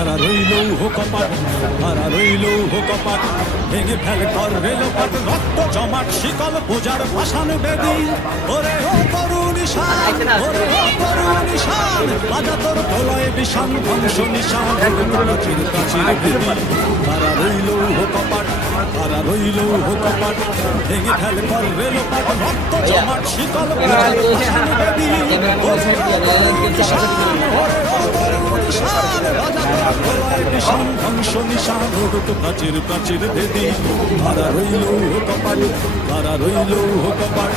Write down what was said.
তারা রইল কপাট, তারা রইল কপাট, ভেঙে ফেল কর রেলপাট, রক্ত জমাট শিকল পূজার ভাসান বেদি। ওরে ও তরুণ ঈশান, ওরে ও তরুণ ঈশান, বাজা তোর প্রলয় বিষান ধ্বংস নিশান, প্রাচীর প্রাচীর বেদি। তারা রইল কপাট, তারা রইল কপাট, ভেঙে ফেল কর রেলপাট, রক্ত জমাট শিকল পূজার ভাসান বেদি। ওরে ও তরুণ ঈশান, ওরে ও তরুণ ঈশান, বাজা তোর প্রলয় বিষান ধ্বংস নিশান, প্রাচীর প্রাচীর ভেদি। তারা রইল কপাট, তারা রইল কপাট।